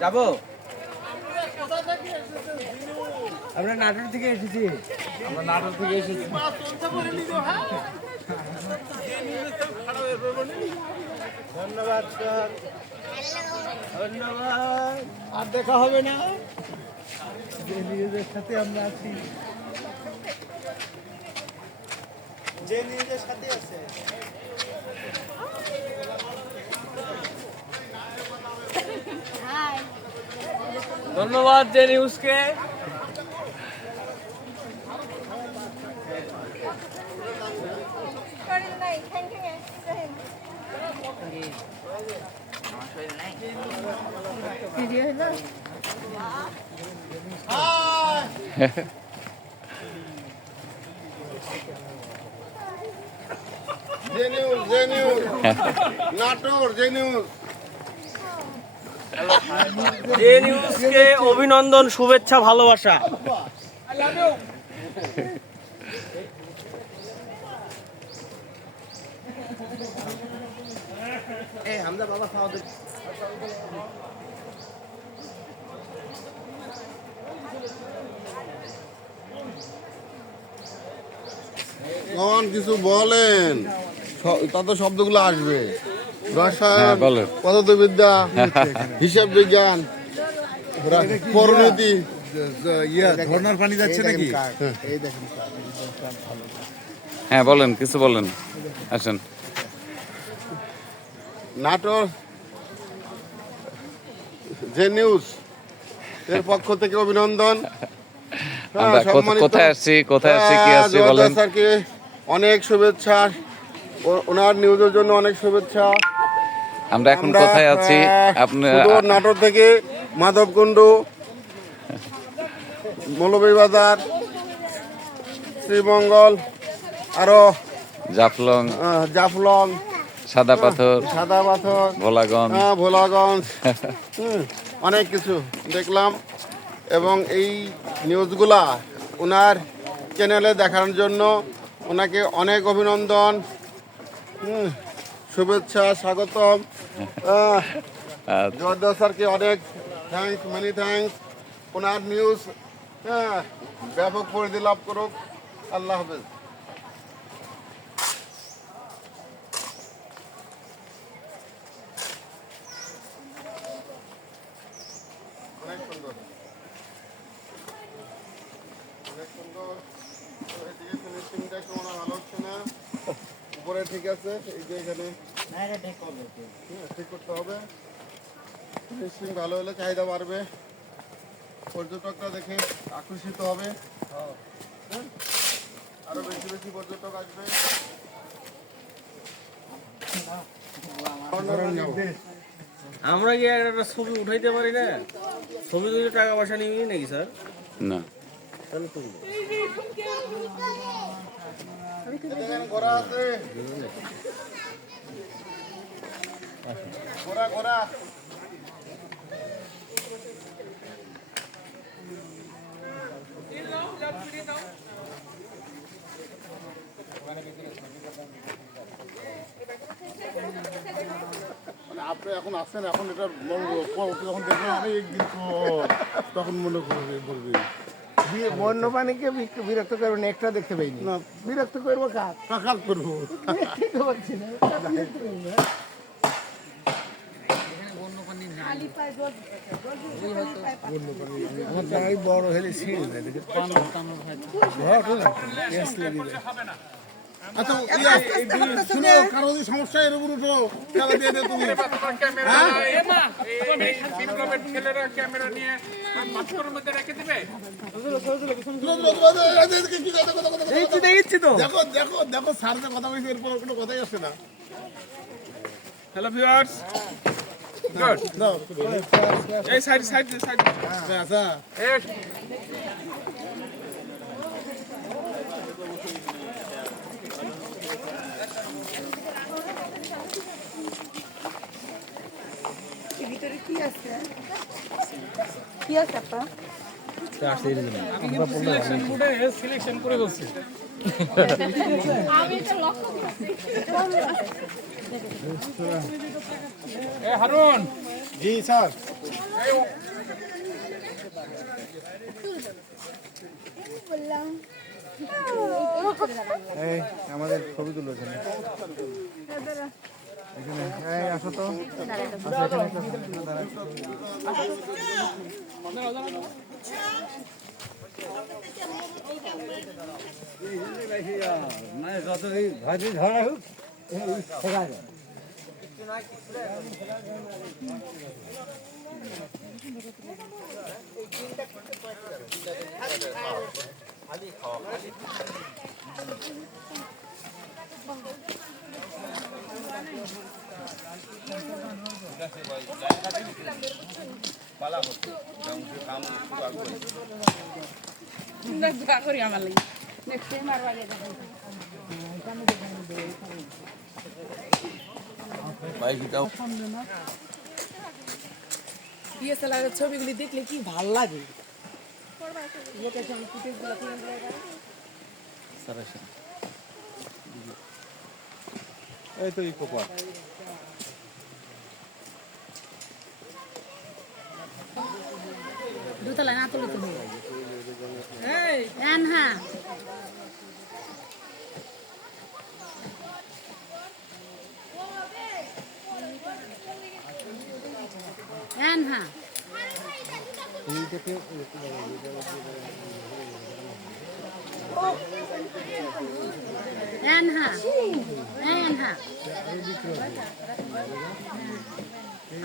যাবো? আমরা নাটোর থেকে এসেছি। ধন্যবাদ স্যার, ধন্যবাদ। আর দেখা হবে না, যে নিজেদের সাথে আমরা আছি, যে নিজেদের সাথে আছে। ধন্যবাদ যে নিউজকে। যে নিউজকে অভিনন্দন, শুভেচ্ছা, ভালোবাসা। হামজা বাবা খাওয়া দে। কিছু বলেন, তাতে শব্দগুলো আসবে। রসায়ন, পদার্থবিদ্যা, হিসাব বিজ্ঞান, পরিণতি। ঝর্ণার পানি যাচ্ছে নাকি? হ্যাঁ বলেন, কিছু বলেন, আসেন। নাটোর যে নিউজ এর পক্ষ থেকে অভিনন্দন। আমরা কোথায় আসছি কি আসছি বলেন। স্যারকে অনেক শুভেচ্ছা, ওনার নিউজের জন্য অনেক শুভেচ্ছা। আমরা এখন কোথায় আছি? আপনি নাটোর থেকে মাধবকুণ্ড, মৌলভীবাজার, শ্রীমঙ্গল, আরো জাফলং, সাদা পাথর, ভোলাগঞ্জ অনেক কিছু দেখলাম। এবং এই নিউজগুলা ওনার চ্যানেলে দেখানোর জন্য ওনাকে অনেক অভিনন্দন, শুভেচ্ছা, স্বাগতম। জয়দেব স্যারকে অনেক থ্যাংকস, মেনি থ্যাংকস। ওনার নিউজ ব্যাপক পরিধি লাভ করুক। আল্লাহ হাফেজ। অনেক সুন্দর, অনেক সুন্দর। এদিকে ফিনিশিংটা কেমন ভালো হচ্ছে না, উপরে ঠিক আছে, এই যে এখানে ঠিক করতে হবে। ফিনিশিং ভালো হলে চাহিদা বাড়বে, পর্যটকরা দেখে আকর্ষিত হবে, আরো বেশি বেশি পর্যটক আসবে। আমরা কি একটা ছবি উঠাইতে পারি না? ছবি তুলে টাকা পয়সা নিবি নাকি স্যার? না, তাহলে তুলবো। ঘোড়া আছে, ঘোড়া আপনি এখন আসছেন, এখন এটা যখন দেখবেন অনেকদিন পর, তখন মনে করবে বলবে বন্যপ্রাণীকে বিরক্ত করবো না, একটা দেখতে পাইনি না, বিরক্ত করবো কাকাত করবো। বড় হলে ছিঁড়ে দেয়, আচ্ছা শুনো, কারো যদি সমস্যা এরকম উঠো খেলা দিয়ে দে তুমি। দেখো দেখো দেখো স্যার যে কথা বলছে এরপর কোনো কথাই আসছে না। হ্যালো ভিউয়ার্স, গুড এই সাইড আচ্ছা ভিতরে কি আছে? কি আছে আপা? সিলেকশন করে বলছি। আমি এটা লক্ষ্য করছি। এ হারুন, জি স্যার। এই আমাদের ছবি তুলো এখানে। এখানে এই আসো তো। আসো এখানে ডিএসএলআর ছবিগুলি দেখলে কি ভাল লাগে। এই তো ইকো পার্ক। দোতলায় না তুলে তুমি হ্যাঁ হ্যাঁ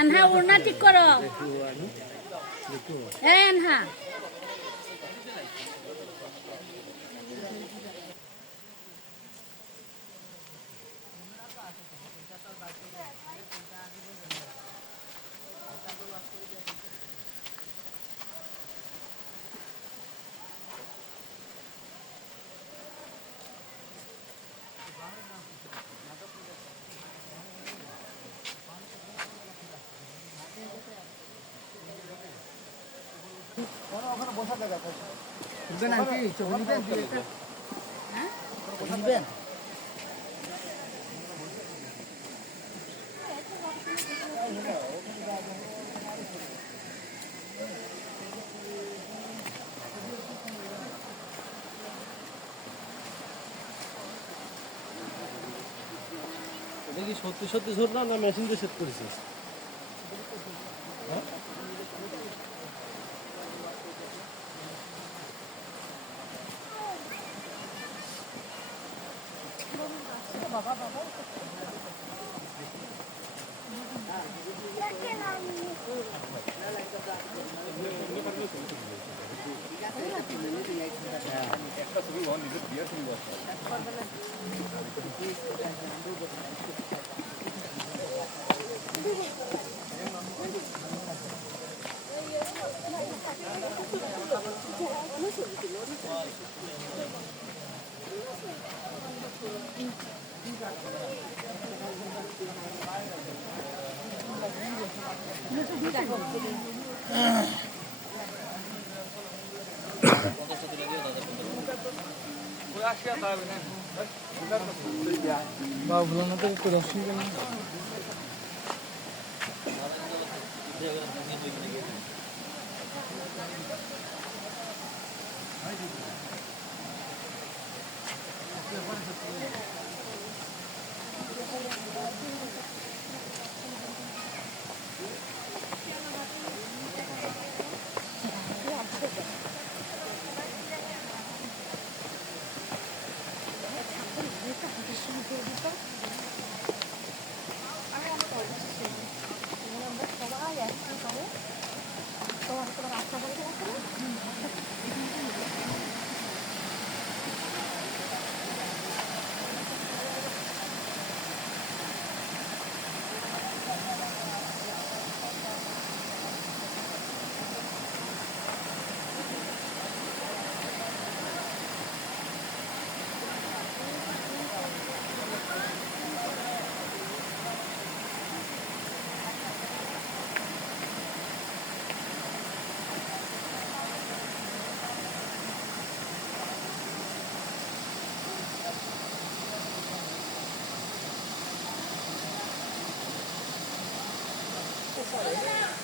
আনহা ওড়না ঠিক করো আনহা দেখি সত্যি সত্যি ছোট না মেশিন দিয়ে সেট করেছিস? করে